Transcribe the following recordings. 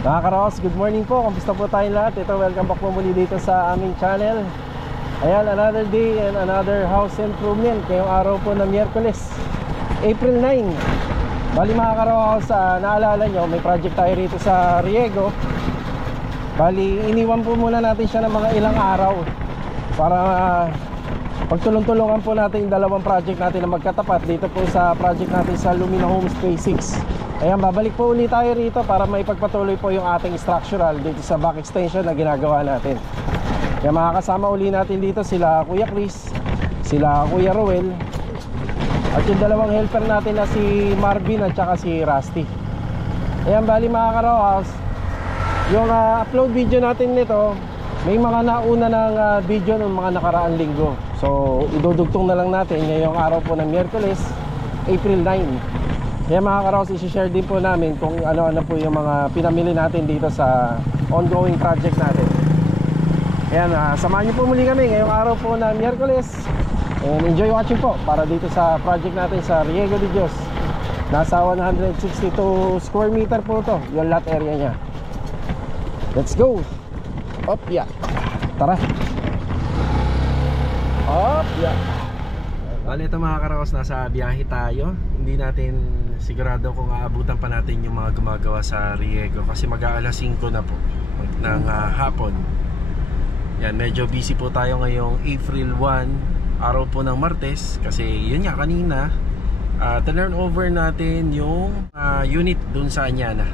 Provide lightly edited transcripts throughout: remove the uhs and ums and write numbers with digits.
Mga Karos, good morning po. Kamusta po tayong lahat? Ito, welcome back po muli dito sa aming channel. Ayan, another day and another house improvement. Ngayong araw po na Miyerkules, April 9. Bali mga Karos, naalala nyo, may project tayo rito sa Riego. Bali, iniwan po muna natin siya ng mga ilang araw para pagtulong-tulungan po natin yung dalawang project natin na magkatapat dito po sa project natin sa Lumina Homes Phase 6. Ayan, babalik po ulit tayo rito para maipagpatuloy po yung ating structural dito sa back extension na ginagawa natin. Kaya makakasama uli natin dito sila Kuya Chris, sila Kuya Roel, at yung dalawang helper natin na si Marvin at saka si Rusty. Ayan, bali mga Karos, yung upload video natin nito, may mga nauna ng video ng mga nakaraang linggo. So idudugtong na lang natin ngayong araw po ng Miyerkules, April 9. Kaya mga Karos, isi-share din po namin kung ano-ano po yung mga pinamili natin dito sa ongoing project natin. Ayan, samahan niyo po muli kami ngayong araw po na Miyerkules. And enjoy watching po para dito sa project natin sa Riego de Dios. Nasa 162 square meter po to, yung lot area niya. Let's go! Up, yeah! Tara! Up, yeah! Bali ito mga Karos, nasa biyahe tayo. Hindi natin sigurado kung aabutan pa natin yung mga gumagawa sa Riego kasi mag-aalas 5 na po ng hapon. Yan, medyo busy po tayo ngayong April 1, araw po ng Martes, kasi yun nga kanina turn over natin yung unit dun sa Anyana.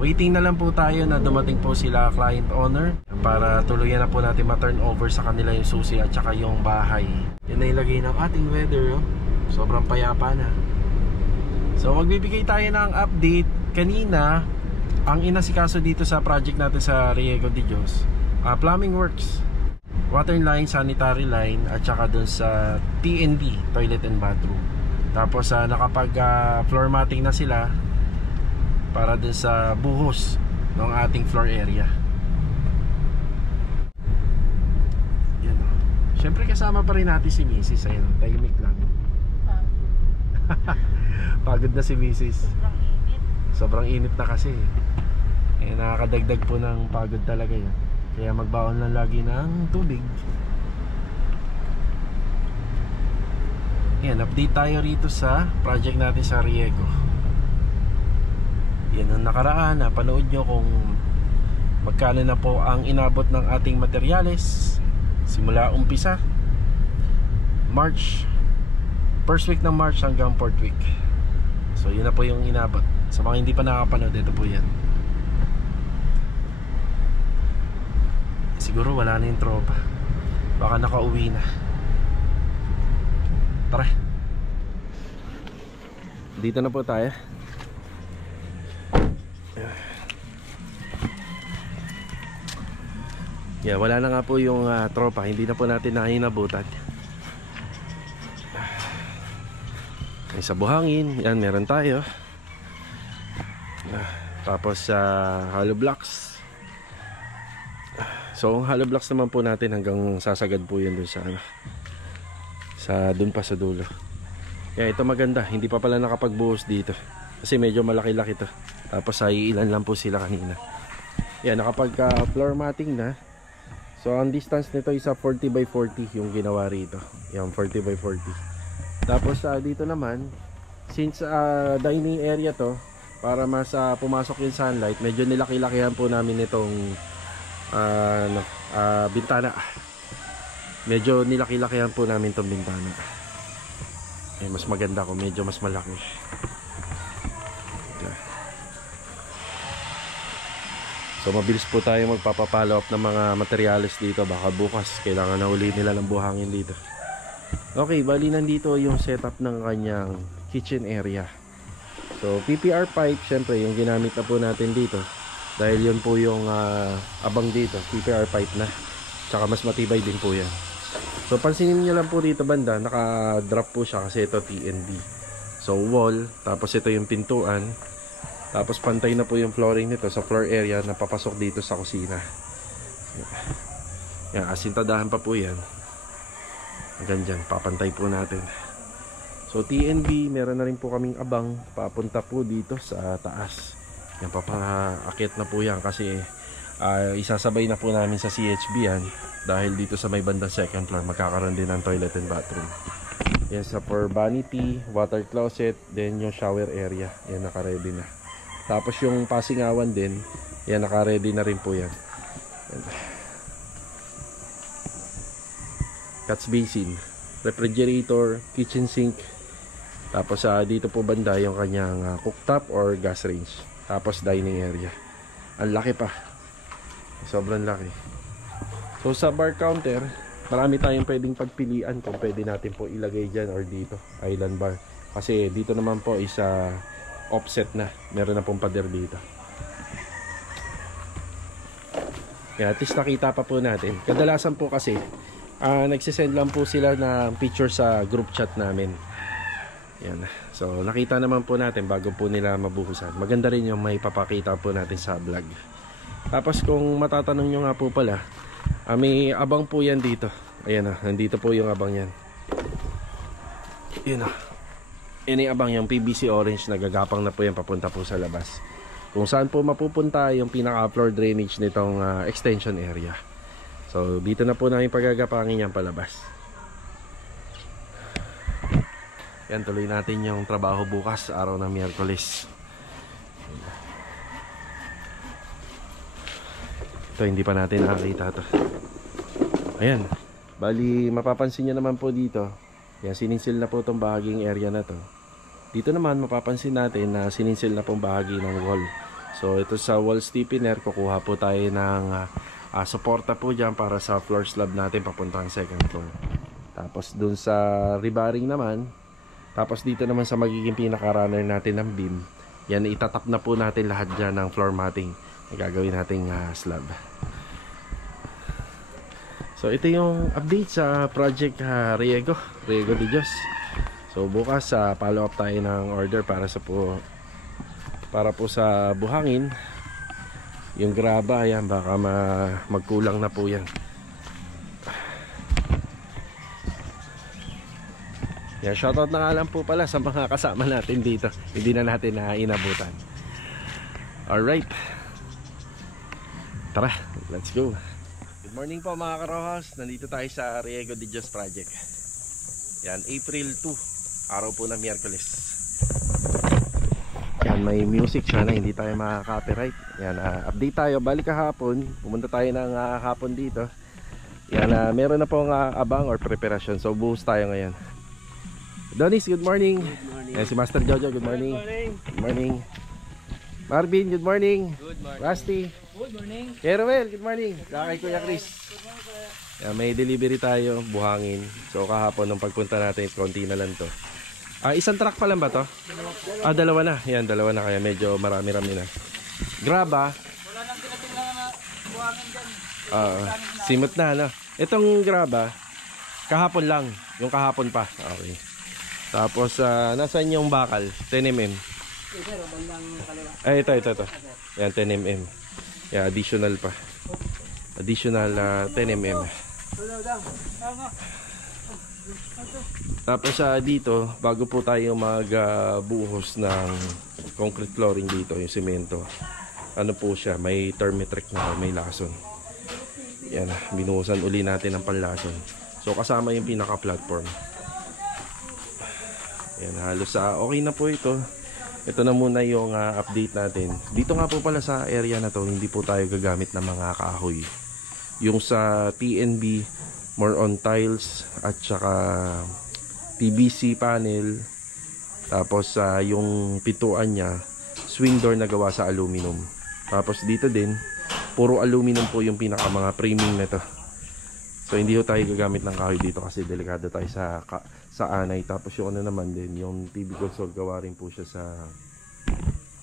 Waiting na lang po tayo na dumating po sila client owner para tuluyan na po natin ma-turn over sa kanila yung susi at saka yung bahay. Yan na ilagay ng ating weather, oh. Sobrang payapa na. So magbibigay tayo ng update. Kanina, ang inasikaso dito sa project natin sa Riego de Dios, plumbing works, water line, sanitary line, at saka dun sa TNB, toilet and bathroom. Tapos nakapag floor matting na sila para dun sa buhos ng ating floor area. Yan, oh. Siyempre kasama pa rin natin si Mrs. Ayun, tahimik lang. Pagod na si Mrs. Sobrang init na kasi. Nakakadagdag po ng pagod talaga yun. Kaya magbaon lang lagi ng tubig. Yan, update tayo rito sa project natin sa Riego. Yan ang nakaraan. Napanood nyo kung magkano na po ang inabot ng ating materyales simula umpisa March, first week ng March hanggang 4th week. So yun na po yung inabot. Sa mga hindi pa nakapanood, ito po yan. Siguro wala na yung tropa, baka nakauwi na. Tara, dito na po tayo. Yeah, wala na nga po yung tropa. Hindi na po natin nahinabutan. May sa buhangin, yan meron tayo. Tapos hollow blocks. So ang hollow blocks naman po natin hanggang sasagad po yun dun sa dun pa sa dulo. Kaya ito maganda, hindi pa pala nakapagbuhos dito kasi medyo malaki-laki to. Tapos ay ilan lang po sila kanina. Yan, nakapag floor matting na. So ang distance nito is 40 by 40 yung ginawa rito. Yan, 40 by 40. Tapos dito naman, since dining area to, para mas pumasok yung sunlight, medyo nilaki-lakihan po namin itong bintana. Medyo nilaki-lakihan po namin itong bintana. Mas maganda ko, medyo mas malaki. So mabilis po tayo magpapapollow up ng mga materyales dito. Baka bukas kailangan na uli nila ng buhangin dito. Okay, bali nandito yung setup ng kanyang kitchen area. So PPR pipe, syempre yung ginamit na po natin dito, dahil yun po yung abang dito, PPR pipe na. Tsaka mas matibay din po yan. So pansinin nyo lang po dito banda, naka-drop po siya kasi ito TNB. So wall, tapos ito yung pintuan, tapos pantay na po yung flooring nito sa floor area na papasok dito sa kusina. Yan, asintadahan pa po yan. Hanggang dyan, papantay po natin. So TNB, meron na rin po kaming abang papunta po dito sa taas. Yan, papaakit na po yan kasi isasabay na po namin sa CHB yan. Dahil dito sa may bandang second floor, magkakaroon din ng toilet and bathroom. Yan sa for vanity, water closet, then yung shower area. Yan, naka-ready na. Tapos yung pasingawan din, yan, naka-ready na rin po yan. Yan. Catch basin, refrigerator, kitchen sink. Tapos dito po banda yung kanyang cooktop or gas range. Tapos dining area. Ang laki pa. Sobrang laki. So sa bar counter, marami tayong pwedeng pagpilian kung pwede natin po ilagay dyan or dito, island bar. Kasi dito naman po is offset na. Meron na pong pader dito. Kaya at least nakita pa po natin. Kadalasan po kasi nagsisend lang po sila na picture sa group chat namin. Yan. So nakita naman po natin bago po nila mabuhusan. Maganda rin yung may papakita po natin sa vlog. Tapos kung matatanong nyo nga po pala, may abang po yan dito. Ayan na, nandito po yung abang yan. Yan na. Yan yung abang, yung PVC orange, nagagapang na po yan papunta po sa labas. Kung saan po mapupunta yung pinaka floor drainage nitong extension area. So dito na po namin pagagapangin yan palabas. Yan, tuloy natin yung trabaho bukas, araw ng Miyerkules. Ito, hindi pa natin nakakita ito. Ayan, bali mapapansin nyo naman po dito. Yan, sininsil na po itong bahaging area na to. Dito naman mapapansin natin na sininsil na pong bahagi ng wall. So ito sa wall stiffener, kukuha po tayo ng suporta po dyan para sa floor slab natin papuntang second floor. Tapos dun sa rebarring naman, tapos dito naman sa magiging pinaka-runner natin ng beam, yan, itatap na po natin lahat dyan ng floor matting na gagawin nating slab. So ito yung update sa project Riego de Dios. So bukas follow up tayo ng order para po sa buhangin. Yung graba, ayan, baka magkulang na po yan. Yan, shoutout na nga lang po pala sa mga kasama natin dito. Hindi na natin inabutan. Alright. Tara, let's go. Good morning po mga karohas. Nandito tayo sa Riego de Dios Project. Yan, April 2, araw po ng Miyerkules. Yan, may music siya na hindi tayo makaka-copyright. Yan, update tayo. Balik kahapon, pumunta tayo ng hapon dito. Yan, meron na pong abang or preparation. So buhos tayo ngayon. Donis, good morning. Good morning. Yan, si Master Jojo, good morning. Good morning. Good morning. Marvin, good morning. Good morning. Rusty, good morning. Keruel, good morning. Kay Kuya Chris. Yan, may delivery tayo, buhangin. So kahapon nung pagpunta natin, konti na lang to. Isang truck pa lang ba to? Dalawa na. Yan, dalawa na, kaya medyo marami-rami na. Graba. Wala nang tinatingnan na buhangin dyan. Simot na, no? Itong graba, kahapon lang. Yung kahapon pa. Okay. Tapos, nasaan yung bakal? 10mm. Ito. Yan, 10mm. Yeah, additional pa. Additional 10mm. Tapos dito, bago po tayo magbuhos ng concrete flooring dito, yung semento, ano po siya, may thermometric na, may lason. Yan, binuhusan uli natin ng panlason. So kasama yung pinaka-platform. Yan, halos okay na po ito. Ito na muna yung update natin. Dito nga po pala sa area na to, hindi po tayo gagamit ng mga kahoy. Yung sa TNB, more on tiles at saka PVC panel. Tapos yung pituan niya, swing door na gawa sa aluminum. Tapos dito din, puro aluminum po yung pinaka mga framing na to. So hindi ho tayo gagamit ng kahoy dito kasi delikado tayo sa anay. Tapos yung ano naman din, yung TV console, gawa rin po siya sa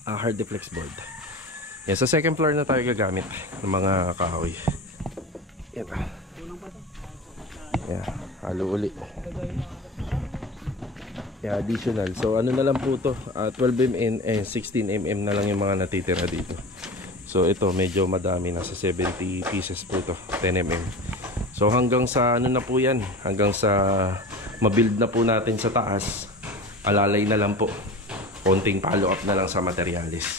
hard deflex board. Yan, sa second floor na tayo gagamit ng mga kahoy. Yan. Yan, halo uli. Yan, additional. So ano na lang po to, 12mm and 16mm na lang yung mga natitira dito. So ito medyo madami, nasa 70 pieces po to, 10mm. So hanggang sa ano na po yan, hanggang sa mabuild na po natin sa taas, alalay na lang po. Konting follow up na lang sa materialis.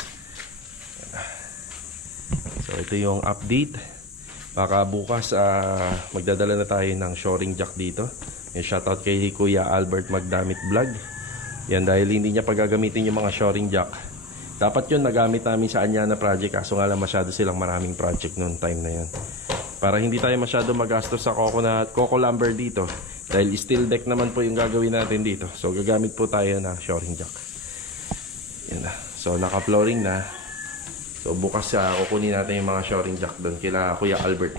ito yung update. Baka bukas magdadala na tayo ng shoring jack dito. Yung shoutout kay Kuya Albert Magdamit Vlog. Yan, dahil hindi niya pagagamitin yung mga shoring jack. Dapat yun nagamit namin sa Anyana project, kaso nga lang masyado silang maraming project noon time na yun. Para hindi tayo masyado magastos sa coco lumber dito, dahil steel deck naman po yung gagawin natin dito. So gagamit po tayo na shoring jack. Yan na. So naka-flooring na. So bukas kukunin natin yung mga shoring jack doon kila Kuya Albert.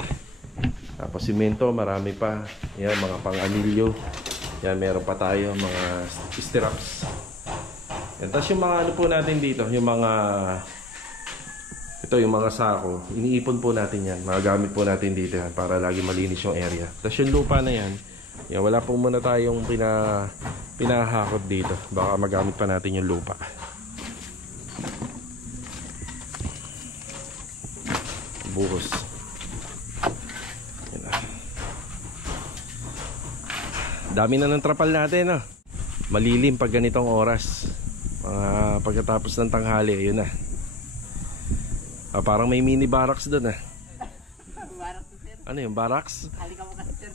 Tapos simento, marami pa. Yan, mga pang-anilyo. Yan, meron pa tayo mga stirrups. Yan, tapos yung mga ano po natin dito, yung mga yung mga sako, iniipon po natin yan. Magagamit po natin dito yan para lagi malinis yung area. Tapos yung lupa na yan, wala po muna tayong pinahakot dito. Baka magamit pa natin yung lupa. Buhos. Yan na. Dami na ng trapal natin, no? Malilim pag ganitong oras. Mga pagkatapos ng tanghali, ayun na. Parang may mini barracks doon, Ano yung barracks? Halika mo kasi, sir.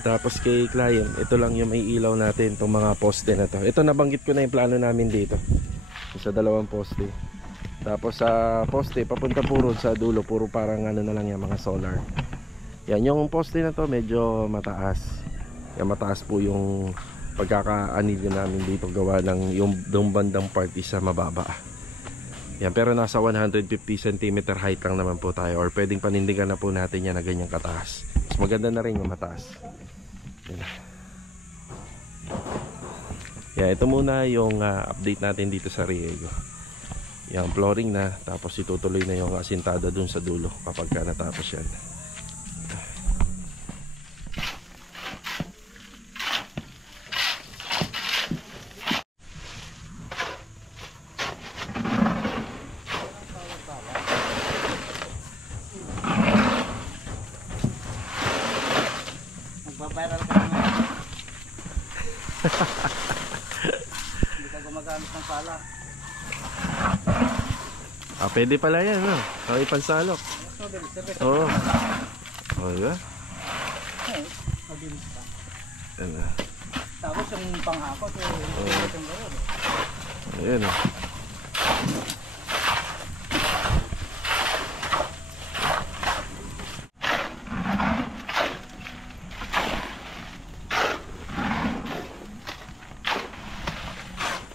Tapos kay client, ito lang yung may ilaw natin, itong mga poste na to. Ito nabanggit ko na yung plano namin dito. Sa dalawang poste. Tapos sa poste, papunta puro sa dulo, puro parang ano na lang yung mga solar. Yan, yung poste na to medyo mataas. Yan, mataas po yung pagkakaanilyo namin dito, gawa ng yung bandang part isa mababa. Yan, pero nasa 150 cm height lang naman po tayo, or pwedeng panindigan na po natin yan na ganyang kataas. Mas maganda na rin yung mataas. Yan. Yan, ito muna yung update natin dito sa Riego. Yan, flooring na, tapos itutuloy na yung asintada dun sa dulo kapag natapos yan. Magbabiral ka naman. Hindi ka gumagamit ng pala. Pwede pala yan, no? Ipansalok. Oo. Diba? Mabilis pa. Ano? Tapos yung panghakot, ayan,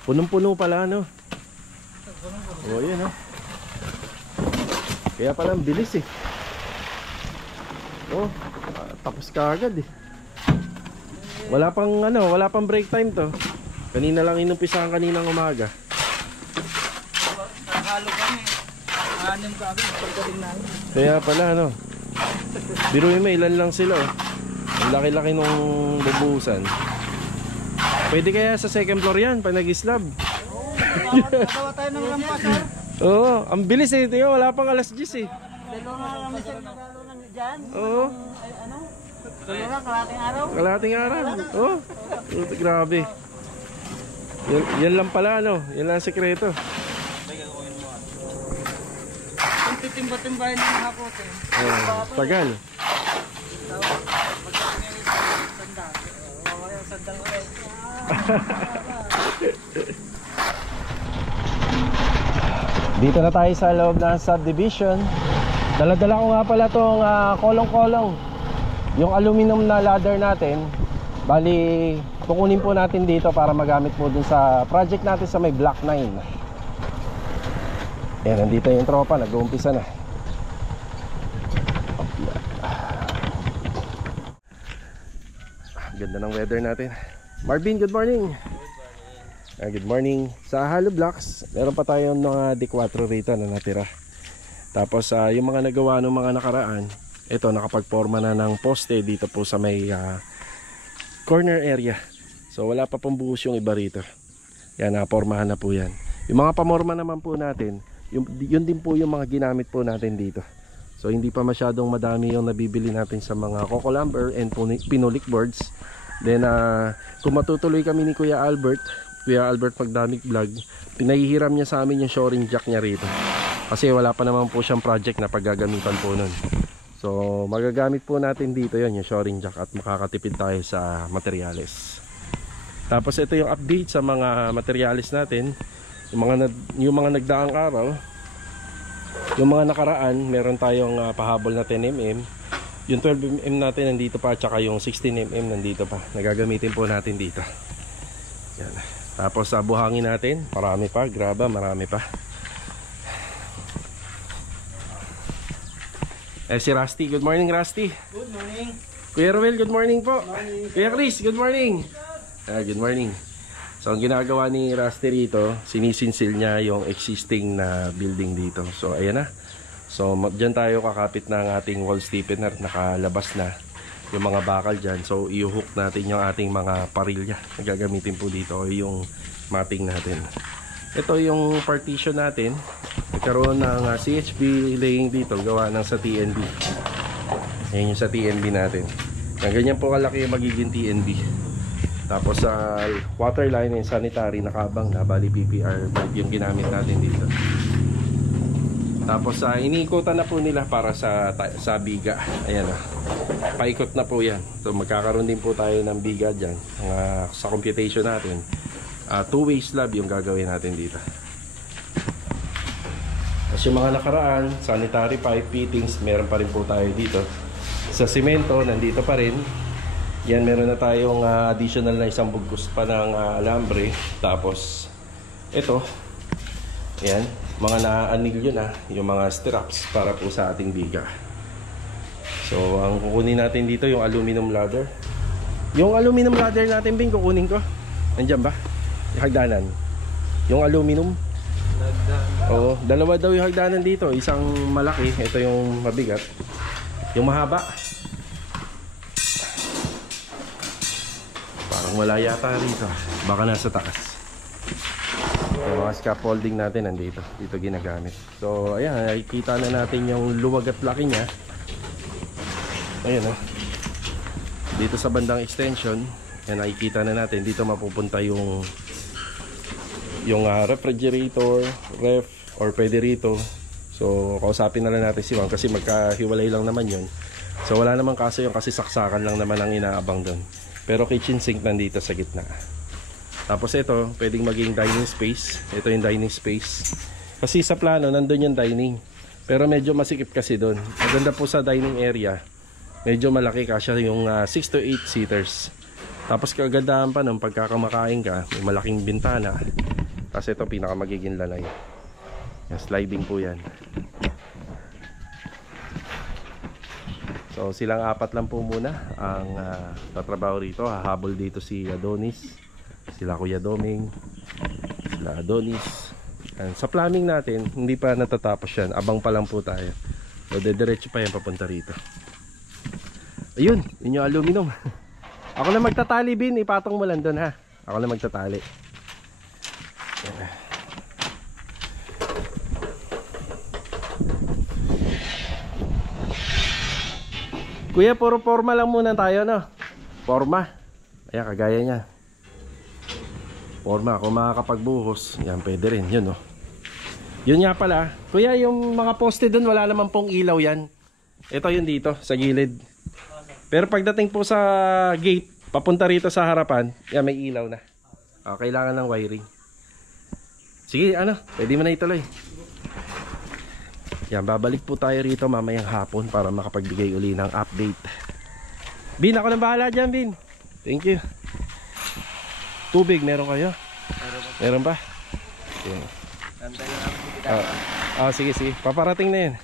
punong-puno pala, no? Oo, yan, no? Kaya pala ang bilis, tapos ka agad, Wala pang break time to. Kanina lang inumpisahan, kaninang umaga. Halo kami. Anim ka agad, pagdating namin. Kaya pala, no? Biruin mo, ilan lang sila, Ang laki-laki nung bubuhusan. Pwede kaya sa second floor yan, pag nag-slab. Nagawa tayo ng rampa, sir. Oo, ang bilis, Tingnan, wala pang alas 10, Dalo na kami, sir, nagalo ng dyan. Oo. Ay, ano? Dalo na, kalating araw. Kalating araw. Oo. Grabe. Yan lang pala, Yan lang ang sekreto. Yung titimba-timbahin ng hakot, Tagal. Dito na tayo sa loob ng subdivision. Dala-dala ko nga pala itong kolong-kolong. Yung aluminum na ladder natin. Bali, kukunin po natin dito para magamit po dun sa project natin sa may Block 9. Yan, nandito yung tropa, nag-uumpisa na. Ganda ng weather natin. Marvin, good morning. Good morning. Sa Hollow Blocks, meron pa tayong mga D4 rito na natira. Tapos yung mga nagawa ng mga nakaraan, ito nakapagporma na ng poste dito po sa may corner area. So wala pa pong buhos yung iba rito. Yan, napormahan na po yan. Yung mga pamorma naman po natin, yun din po yung mga ginamit po natin dito. So hindi pa masyadong madami yung nabibili natin sa mga coco lumber and pinulik boards. Then kung matutuloy kami ni Kuya Albert, Kuya Albert Magdamig Vlog, pinahihiram niya sa amin yung shoring jack niya rito. Kasi wala pa naman po siyang project na paggagamitan po nun. So magagamit po natin dito yon, yung shoring jack, at makakatipid tayo sa materyales. Tapos ito yung update sa mga materyales natin. Yung mga nagdaang araw, yung mga nakaraan, meron tayong pahabol na 10mm. Yung 12mm natin nandito pa, at saka yung 16mm nandito pa. Nagagamitin po natin dito. Yan. Tapos sa buhangin natin, marami pa, graba, marami pa. Si Rusty, good morning Rusty. Good morning. Kuya Ruel, good morning po. Morning. Kuya Chris, good morning. Good morning. So ang ginagawa ni Rusty rito, sinisinsil niya yung existing na building dito. So ayan na. So dyan tayo kakapit ng ating wall stiffener. Nakalabas na yung mga bakal dyan. So i-hook natin yung ating mga parilya na gagamitin po dito, o yung mapping natin. Ito yung partition natin. Nagkaroon ng CHB laying dito, gawa ng sa TNB. Ayan yung sa TNB natin. Ang ganyan po kalaki yung magiging TNB. Tapos sa water line and sanitary, nakabang na, bali PPR yung ginamit natin dito. Tapos iniikutan na po nila para sa biga. Ayan na, paikot na po yan. So magkakaroon din po tayo ng biga dyan. Sa computation natin, two-way slab yung gagawin natin dito. Tapos yung mga nakaraan, sanitary pipe fittings, meron pa rin po tayo dito. Sa simento, nandito pa rin. Yan, meron na tayong additional na isang bugkos pa ng alambre. Tapos ito, yan, mga na-anilyo na yung mga straps para po sa ating biga. So ang kukunin natin dito yung aluminum ladder. Yung aluminum ladder natin, Bing, kukunin ko. Nandiyan ba? Yung hagdanan, yung aluminum. Oo, dalawa daw yung hagdanan dito. Isang malaki, ito yung mabigat. Yung mahaba, parang wala yata rito. Baka nasa taas. Yung mga scaffolding natin nandito. Dito ginagamit. So ayan, nakikita na natin yung luwag at laki nya. Ayan o. Dito sa bandang extension, yan, nakikita na natin. Dito mapupunta yung refrigerator, ref, or pwede rito. So kausapin na lang natin si Ma'am kasi magkahiwalay lang naman yun. So wala naman kaso yung, kasi saksakan lang naman ang inaabang doon. Pero kitchen sink nandito sa gitna. Tapos ito, pwedeng maging dining space. Ito yung dining space. Kasi sa plano, nandun yung dining. Pero medyo masikip kasi doon. Maganda po sa dining area. Medyo malaki kasi yung 6 to 8 seaters. Tapos kagandahan pa nung pagkakamakain ka, may malaking bintana. Kasi ito pinaka magiging lalay. Yung sliding po yan. So silang apat lang po muna ang tatrabaho rito. Hahabol dito si Adonis, sila Kuya Doming, sila Adonis. And sa plumbing natin, hindi pa natatapos yan. Abang pa lang po tayo. So dediretso pa yan papunta rito. Ayun, yun yung aluminum. Ako na magtatali, Bin. Ipatong mo lang doon, ha. Ako na magtatali. Kuya, puro forma lang muna tayo, no? Forma. Ayan, kagaya niya. Forma, kung makakapagbuhos, yan, pwede rin, yun, no? Yun nga pala. Kuya, yung mga poste dun, wala naman pong ilaw yan. Ito yun dito, sa gilid. Pero pagdating po sa gate, papunta rito sa harapan, yan, may ilaw na. Kailangan ng wiring. Sige, pwede mo na ituloy. Yan, babalik po tayo rito mamayang hapon para makapagbigay uli ng update. Bin, ako nang bahala dyan, Bin. Thank you. Tubig, meron kayo? Meron ba? Sige, sige. Paparating na yan.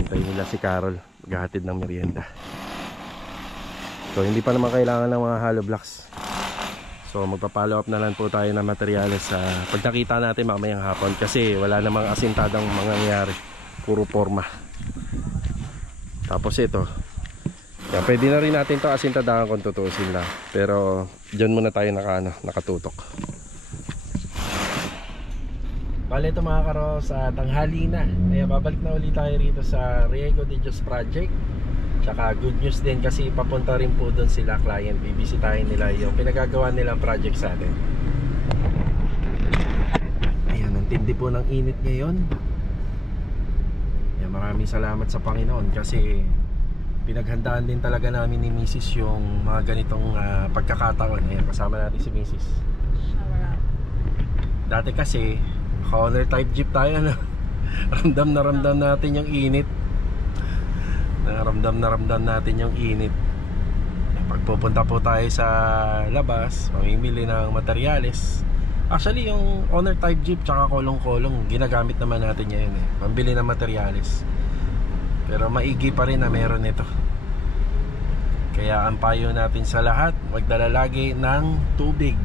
Hintayin nila si Carol, maghahatid ng merienda. So hindi pa naman kailangan ng mga hollow blocks. So magpa-follow up na lang po tayo ng materyales sa pag nakita natin mamayang hapon, kasi wala namang asintadang mangyayari, puro forma. Tapos ito, yan, pwede na rin natin to asintadahan kung tutuusin lang, pero dyan muna tayo nakatutok. Bale ito mga karo, sa tanghali na. Ayan, babalik na ulit tayo rito sa Riego de Dios Project. Tsaka good news din kasi papunta rin po doon sila client. Bibisitahin nila yung pinagagawa nilang project sa atin. Ayan, ang tindi po ng init ngayon. Ayan, maraming salamat sa Panginoon kasi pinaghandaan din talaga namin ni Mrs. yung mga ganitong pagkakataon. Ayan, kasama natin si Mrs. Dati kasi Honor type jeep tayo, no? Ramdam na ramdam natin yung init. Ramdam na ramdam natin yung init. Pag pupunta po tayo sa labas, mamimili ng materyales. Actually yung Honor type jeep tsaka kolong-kolong ginagamit naman natin ngayon eh, pambili ng materyales. Pero maigi pa rin na meron ito. Kaya ang payo natin sa lahat, magdala lagi ng tubig.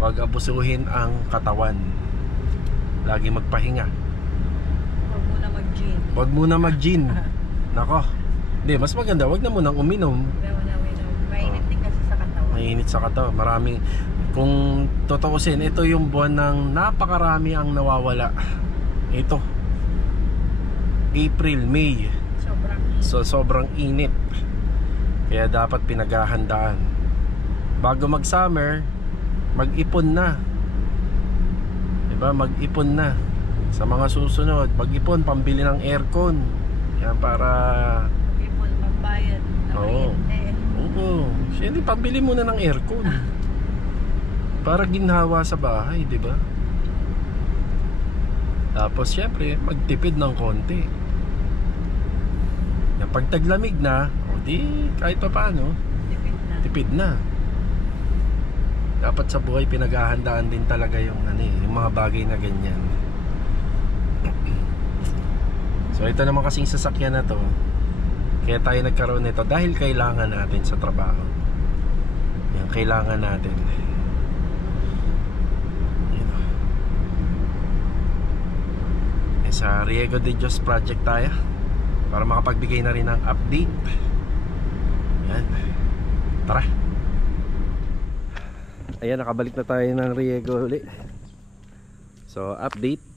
Huwag abusuhin ang katawan. Lagi magpahinga. Huwag muna mag-gin. Huwag muna mag-gin. Nako. Hindi, mas maganda, huwag na munang uminom. Mainit din kasi sa katawan. Mainit sa katawan. Maraming, kung totoosin, ito yung buwan ng napakarami ang nawawala. Ito. April, May. So, sobrang init. Kaya dapat pinaghahandaan. Bago mag-summer, mag-ipon na. Diba? Mag-ipon na. Sa mga susunod, mag-ipon, pambili ng aircon. Yan, para Ipon, pambayad. Oo. Oo. Siyempre, pambili muna ng aircon. Para ginhawa sa bahay, di ba? Tapos, siyempre, magtipid ng konti. Yan, pag taglamig na, o di, kahit pa paano, tipid na. Dapat sa buhay, pinaghahandaan din talaga yung, yung mga bagay na ganyan. So ito naman kasing sasakyan na to, kaya tayo nagkaroon nito dahil kailangan natin sa trabaho. Yan, kailangan natin. Yan. Sa Riego de Dios project tayo para makapagbigay na rin ng update. Yan. Tara. Ayan, nakabalik na tayo ng Riego uli. So update.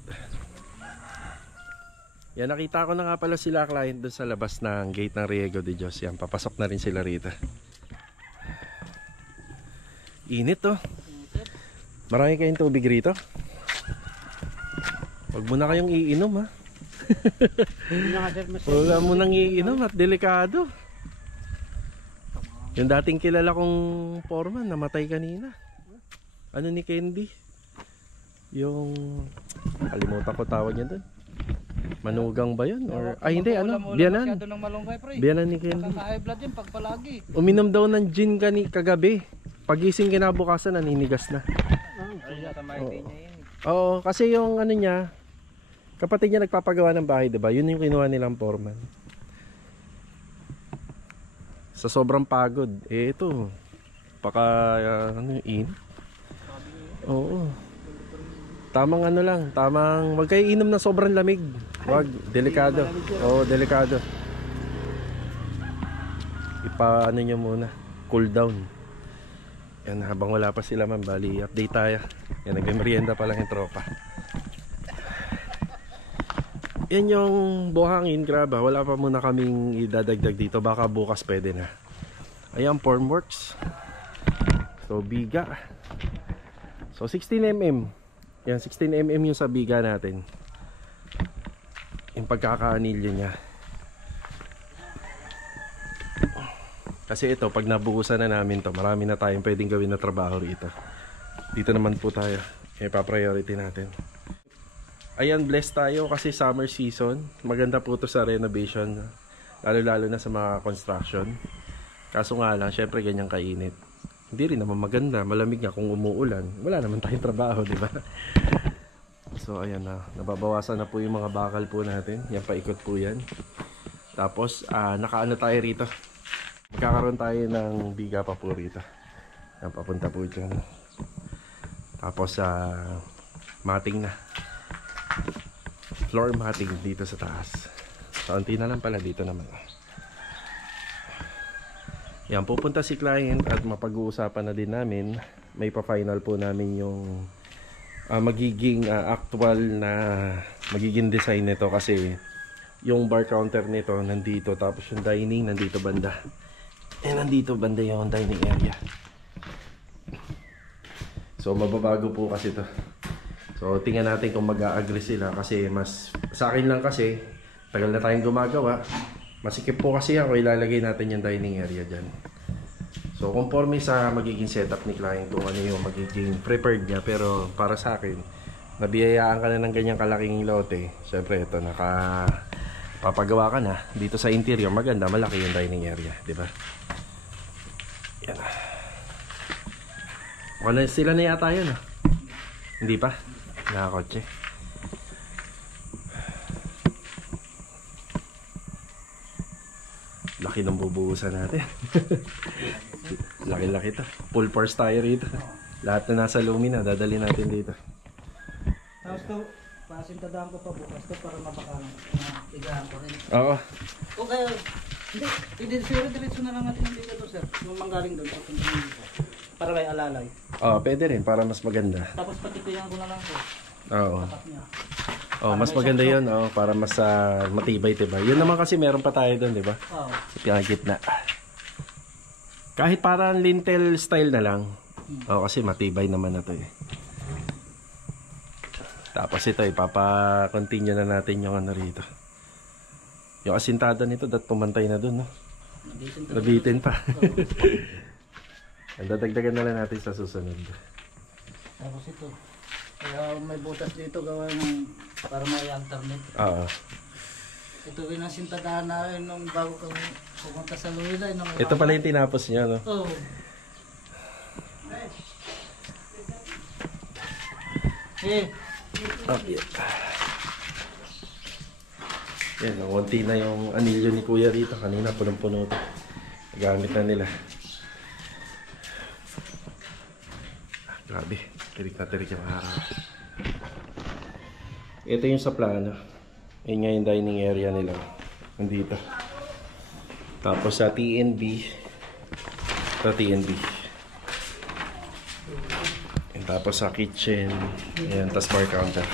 Yan, nakita ko na nga pala sila client doon sa labas ng gate ng Riego de Dios. Yan, papasok na rin sila rito. Init to. Marami kayong tubig rito. Huwag mo na kayong iinom, ha. Huwag mo nang iinom at delikado. Yung dating kilala kong foreman namatay kanina. Ano ni Candy? Yung kalimutan ko tawag niya doon. Manugang ba yun? Or, ay hindi, ano? Biyanan. Biyanan ni Candy. High blood yun pag palagi. Uminom daw ng gin kagabi. Pagising kinabukasan, naninigas na. Oo, kasi yung ano niya, kapatid niya nagpapagawa ng bahay, diba? Yun yung kinuha nilang foreman. Sa sobrang pagod. Eh, ito. Ano yung Oo. Tamang ano lang, wag kayo inom na sobrang lamig. Wag, delikado. Oo, delikado. Ipaano nyo muna, cool down. Yan, habang wala pa sila man, bali update tayo. Yan, nagmerienda pa lang yung tropa. Yan yung buhangin, grabe. Wala pa muna kaming idadagdag dito, baka bukas pwede na. Ayan, formworks. So, biga. So, 16mm. Yan, 16mm yung sa biga natin. Yung pagkakaanilyo niya. Kasi ito, pag nabuhusan na namin to, marami na tayong pwedeng gawin na trabaho rito. Dito naman po tayo. Ipa-priority natin. Ayan, blessed tayo kasi summer season. Maganda po to sa renovation. Lalo-lalo na sa mga construction. Kaso nga lang, syempre ganyang kainit. Hindi rin naman maganda, malamig nga kung umuulan. Wala naman tayong trabaho, di ba? So ayan na, nababawasan na po yung mga bakal po natin. Yan, paikot po yan. Tapos nakaano tayo rito. Magkakaroon tayo ng biga pa po rito. Yan, papunta po dyan. Tapos matting na. Floor matting dito sa taas. Kaunti na lang pala dito naman. Yan, pupunta si client at mapag-uusapan na din namin. May pa-final po namin yung magiging actual na magiging design nito kasi Yung bar counter nito nandito, tapos yung dining nandito banda. Nandito banda yung dining area. So mababago po kasi to. So tingnan natin kung mag-a-agree sila, kasi mas sa akin lang kasi tagal na tayong gumagawa. Masikip po kasi ako, ilalagay natin yung dining area dyan. So conforme sa magiging setup ni client kung ano yung magiging prepared niya. Pero para sa akin, nabiyayaan ka na ng ganyang kalaking lote. Siyempre ito, papagawa ka na dito sa interior. Maganda, malaki yung dining area, di ba? Yan. Wala sila na yata yun, ah. Hindi pa? Nakakotse. Laki ng bubuhusan natin. Laki-laki to. Full force tayo rito. Lahat na nasa Lumina, dadali natin dito. Tapos to, pasintadahan ko pa bukas to para mapakalang. Igahan ko rin. Oo. Okay. Hindi, diretso na lang natin dito to, sir. Yung manggaling doon, para may alalay. Oo, pwede rin para mas maganda. Tapos patitiyan ko na lang po. Oo. Tapat niya. Oh, mas maganda 'yun, oh, para mas matibay-tibay. 'Yun naman kasi meron pa tayo doon, 'di ba? Oo. Sa gitna. Kahit parang lintel style na lang. Oh, kasi matibay naman na 'to eh. Tapos ito, ipapa-continue na natin yung ano rito. Yung asintada nito, pumantay na doon, no? Nabitin pa. Ang dadagdagan na lang natin sa susunod. Tapos ito. Kaya may butas dito gawa ng para may alternate. Oo. Ito rin ang sintadahan namin nung bago kami pumunta sa Luwila. Ito pala yung tinapos niya, no? Oo. Okay. Yan, konti na yung anilyo ni Kuya rito. Kanina punong-puno ito. Gamit na nila. Grabe, tirik na tirik yung araw. Ito yung sa plano. Ayun nga yung dining area nila. Nandito. Tapos sa TNB. Ito TNB. And tapos sa kitchen. Ayan, tapos bar counter.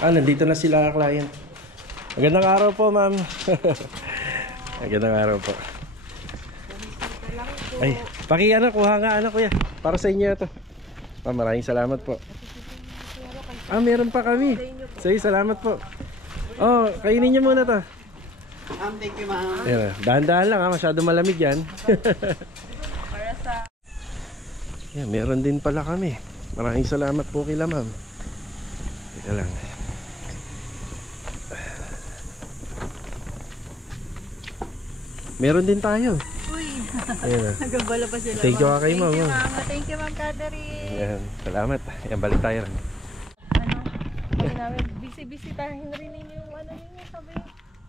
Nandito na sila client. Magandang araw po, ma'am. Magandang araw po. Ay, kuha nga kuya. Para sa inyo ito. Maraming salamat po. Meron pa kami. Sige, salamat po. Oh, kainin niyo muna to. Thank you, ma'am. Ayan, dahan-dahan lang, masyado malamig yan. Para sa... Yan, meron din pala kami. Maraming salamat po kila ma'am. Teka lang. Meron din tayo. Ayan, Nagabala pa sila. thank you kay ma'am. Thank you, ma'am. Thank you, ma'am Catherine. Ayan, salamat. Ayan, balik tayo. Sabi namin, busy-busy tayo rin ninyo yung ninyo. Sabi,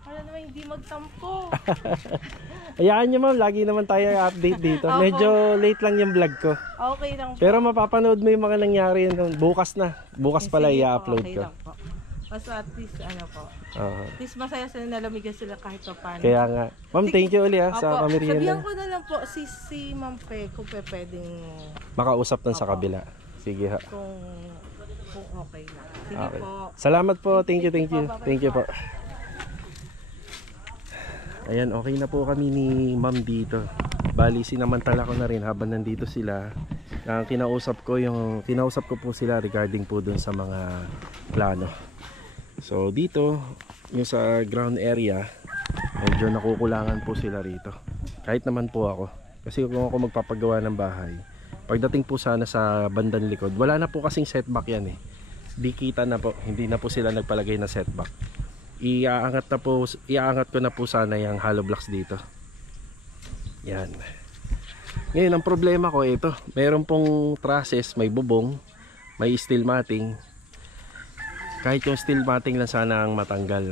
wala naman hindi magtampo. Hayaan nyo ma'am, lagi naman tayo update dito. Opo. Medyo late lang yung vlog ko. Okay lang po. Pero mapapanood mo yung mga nangyari bukas na. Bukas pala Sige po, i-upload okay ko. lang po. Basta at least po. Oo. At least masaya sila, nalamigan sila kahit pa paano. Kaya nga. Ma'am, thank you ulit sa Opo, pamirienda. sabihan ko na lang po si Ma'am Pe kung pwedeng Makausap ng sa Opo. kabila. Sige ha. kung okay na. Sige Okay. po. Salamat po. Thank you. Bye-bye Thank you po. po. Ayan, okay na po kami ni ma'am dito. Bali, sinamantala ko na rin habang nandito sila. Kinausap ko po sila regarding po dun sa mga plano. So dito, yung sa ground area, medyo nakukulangan po sila rito. Kahit naman po ako. Kasi kung ako magpapagawa ng bahay, pagdating po sana sa bandang likod, wala na po kasing setback yan eh. Di kita na po, hindi na po sila nagpalagay na setback. Iaangat ko na po sana yung hollow blocks dito. Yan. Ngayon ang problema ko ito, mayroon pong trusses, may bubong, may steel matting. Kahit yung steel matting lang sana ang matanggal,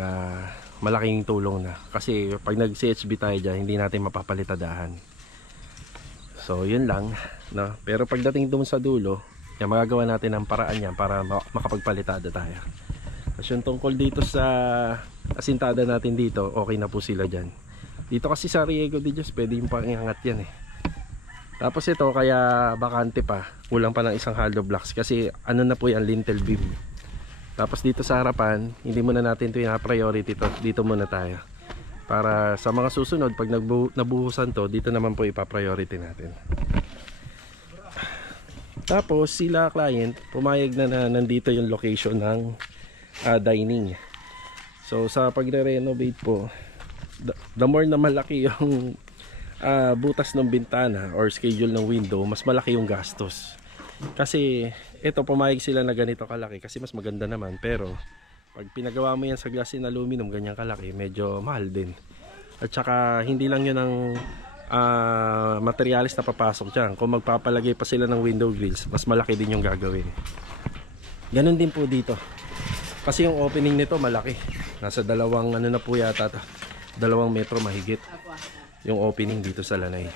malaking tulong na. Kasi pag nag-CHB tayo dyan, hindi natin mapapalitadahan. So yun lang, no? Pero pagdating doon sa dulo, yan, magagawa natin ang paraan yan para makapagpalitada tayo. Tapos yung tungkol dito sa asintada natin dito, okay na po sila dyan. Dito kasi sa Riego de Dios, pwede yung pangiangat yan eh. Tapos ito, kaya bakante pa, kulang pa ng isang hollow blocks. Kasi ano na po yan, lintel beam. Tapos dito sa harapan, hindi muna natin ito yung priority to. Dito muna tayo. Para sa mga susunod, pag nabuhusan to, dito naman po ipa-priority natin. Tapos sila client, pumayag na nandito yung location ng dining. So sa pagre-renovate po, the more na malaki yung butas ng bintana or schedule ng window, mas malaki yung gastos. Kasi ito, pumayag sila na ganito kalaki kasi mas maganda naman. Pero pag pinagawa mo yan sa glass in aluminum ganyan kalaki, medyo mahal din. At saka hindi lang yun ang materialis na papasok dyan. Kung magpapalagay pa sila ng window grills, mas malaki din yung gagawin. Ganon din po dito. Kasi yung opening nito malaki. Nasa dalawang ano na po yata to, 2 metro mahigit yung opening dito sa lanay.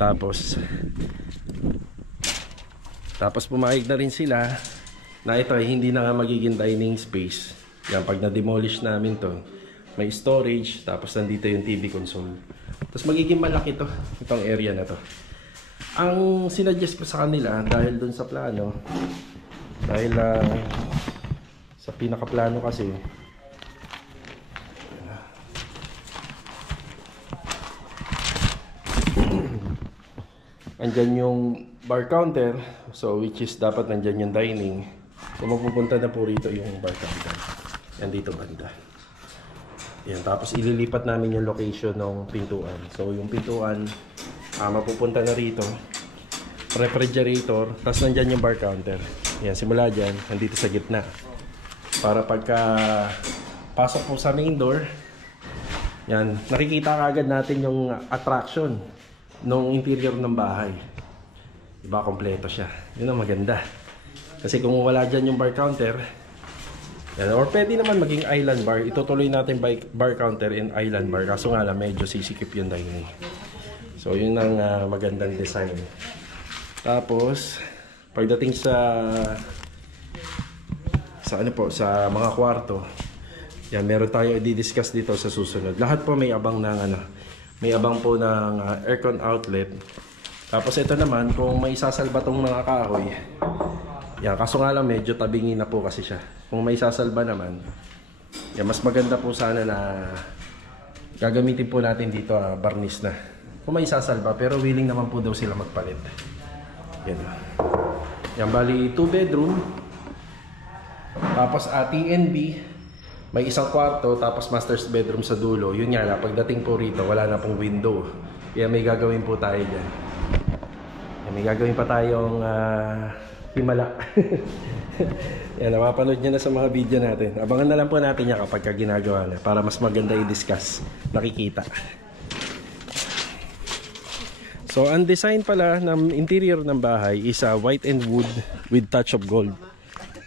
Tapos pumayag na rin sila na ito ay hindi na nga magiging dining space. Yan, pag na-demolish namin to, may storage, tapos nandito yung TV console. Tapos magiging malaki to, itong area na to. Ang sinuggest ko sa kanila, dahil dun sa plano, dahil sa pinakaplano kasi, andyan yung bar counter, so which is dapat nandyan yung dining. So mapupunta na po rito yung bar counter. Yan dito banda. Yan, tapos ililipat namin yung location ng pintuan. So yung pintuan, mapupunta na rito. Refrigerator, tapos nandyan yung bar counter. Yan, simula dyan, nandito sa gitna. Para pagka pasok po sa main door, yan, nakikita kagad natin yung attraction nung interior ng bahay. Diba, kompleto siya. Yun ang maganda. Kasi kung wala dyan yung bar counter, yan, or pwede naman maging island bar. Itutuloy natin bar counter and island bar. Kaso nga lang, medyo sisikip yung dining. So yun ang magandang design. Tapos pagdating sa ano po, sa mga kwarto, yan, meron tayo i-discuss dito sa susunod. Lahat po may abang ng ano, may abang po ng aircon outlet. Tapos ito naman, kung may sasalba tong mga kahoy, yan, kaso nga lang medyo tabingin na po kasi siya. Kung may sasalba naman, yan, mas maganda po sana na gagamitin po natin dito barnis na. Kung may sasalba, pero willing naman po daw sila magpalit. Yan. Yan, bali 2 bedroom. Tapos TNB, may isang kwarto, tapos master's bedroom sa dulo. Yun nga, pagdating po rito, wala na pong window. Kaya may gagawin po tayo dyan. Kaya may gagawin pa tayong himala. Yan, mapanood nyo na sa mga video natin. Abangan na lang po natin yan kapag ginagawa na, para mas maganda i-discuss. Nakikita. So, ang design pala ng interior ng bahay is white and wood with touch of gold.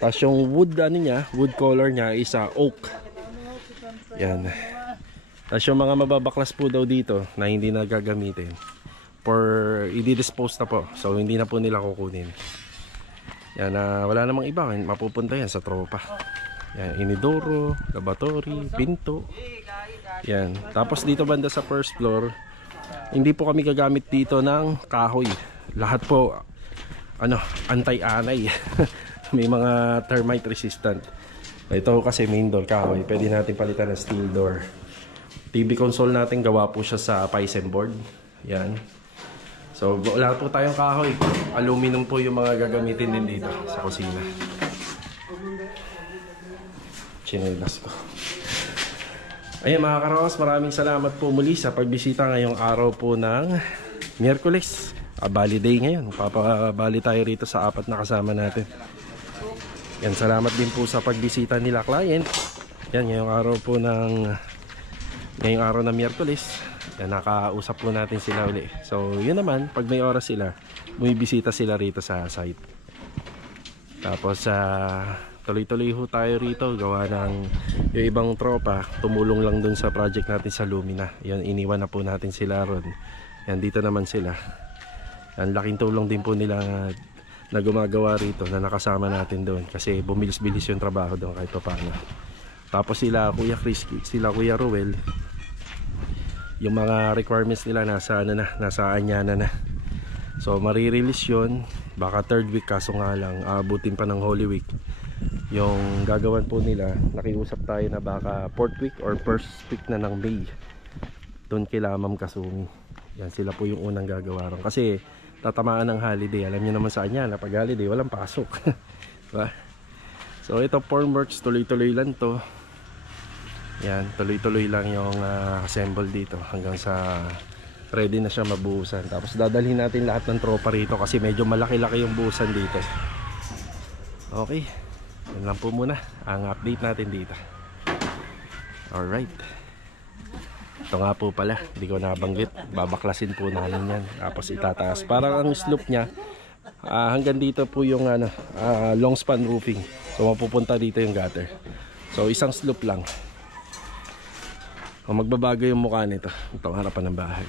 Tapos yung wood ano niya, wood color niya is oak. Yan. Tapos yung mga mababaklas po daw dito na hindi na gagamitin, for i-dispose na po. So hindi na po nila kukunin. Yan, wala namang iba, mapupunta yan sa tropa. Yan, inidoro, lavatory, pinto. Yan. Tapos dito banda sa first floor, hindi po kami gagamit dito ng kahoy. Lahat po ano, anti-anay. May mga termite resistant. Ito kasi main door kahoy, pwede natin palitan ng steel door. TV console natin gawa po siya sa Python board. Yan. So wala po tayong kahoy, aluminum po yung mga gagamitin din dito sa kusina. Chinelas ko. Ayan mga karawas, maraming salamat po muli sa pagbisita ngayong araw po ng Miyerkules. Bali day ngayon, papabali tayo rito sa 4 na kasama natin. Yan, salamat din po sa pagbisita nila client. Yan, ngayong araw ng Miyerkules. Yan, nakausap po natin sila uli. So, yun naman, pag may oras sila, bumibisita sila rito sa site. Tapos, tuloy-tuloy ho tayo rito. Gawa ng yung ibang tropa, tumulong lang dun sa project natin sa Lumina. Yan, iniwan na po natin sila ron. Yan, dito naman sila. Yan, laking tulong din po nila na gumagawa rito, na nakasama natin doon kasi bumilis-bilis yung trabaho doon kahit paano. Tapos sila Kuya Chris, sila Kuya Ruel, yung mga requirements nila nasa ano na, nasa Anyana na. So marirelease yun baka third week, kaso nga lang aabutin pa ng Holy Week yung gagawan po nila. Nakiusap tayo na baka fourth week or first week na ng May, doon kila Ma'am Kasumi. Yan, sila po yung unang gagawa ron kasi tatamaan ng holiday. Alam niyo naman sa kanya na pag holiday walang pasok. Diba? So ito, formworks, tuloy-tuloy lang to. Yan, tuloy-tuloy lang yung assemble dito hanggang sa ready na siya mabuhusan. Tapos dadalhin natin lahat ng tropa rito kasi medyo malaki-laki yung buhusan dito. Okay, yan lang po muna ang update natin dito. Alright, ito nga po pala, hindi ko nabanggit, babaklasin po namin yan, tapos itataas. Parang ang slope nya hanggang dito po yung long span roofing. So mapupunta dito yung gutter. So isang slope lang. O magbabago yung mukha nito, itong harapan ng bahay.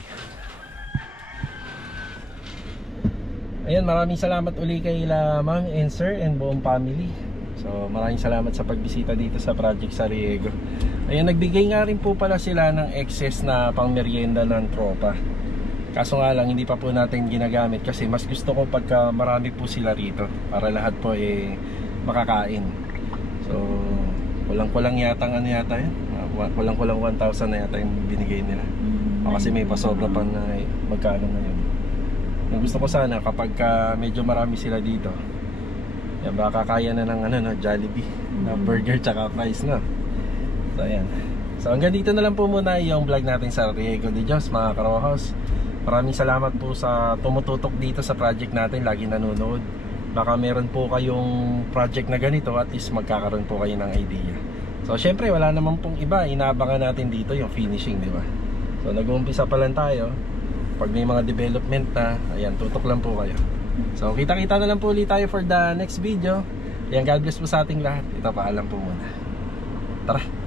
Ayan, maraming salamat uli kay Ma'am and Sir and buong family. So maraming salamat sa pagbisita dito sa Project Sariego. Ayan, nagbigay nga rin po pala sila ng excess na pang merienda ng tropa. Kaso nga lang hindi pa po natin ginagamit kasi mas gusto ko pagka marami po sila rito para lahat po makakain. So kulang-kulang yata yan. Kulang-kulang 1,000 na yata yung binigay nila. Kasi may pasobra pa na magkano ngayon. Yung gusto ko sana kapag medyo marami sila dito, yan, baka kaya na ng Jollibee na burger tsaka fries, no? So ayan. So hanggang dito na lang po muna yung vlog natin sa Riego de Dios, mga Ka-Rojas. Maraming salamat po sa tumututok dito sa project natin, lagi nanonood. Baka meron po kayong project na ganito, at least magkakaroon po kayo ng idea. So syempre wala naman pong iba, inaabangan natin dito yung finishing, di ba? So nag-uumpisa pa lang tayo. Pag may mga development na, ayan, tutok lang po kayo. So kita-kita na lang po ulit tayo for the next video. Ayan, God bless po sa ating lahat. Ito, paalam po muna. Tara!